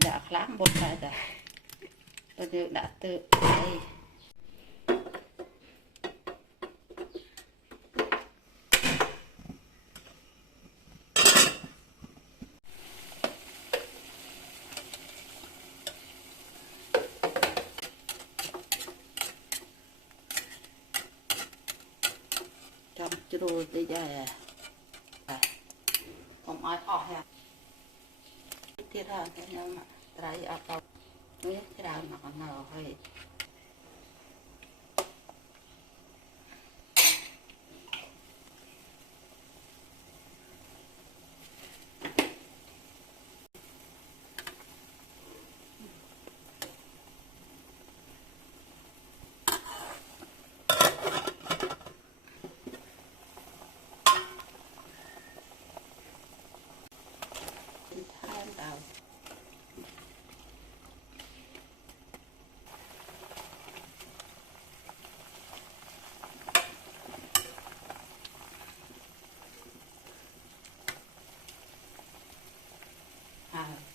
đã láng một lại rồi tôi như đã tự đây trong chua đi ra không ai khó ha tiết ra cái nhau mà trái ở đâu biết cái đào mà còn nào hay đào à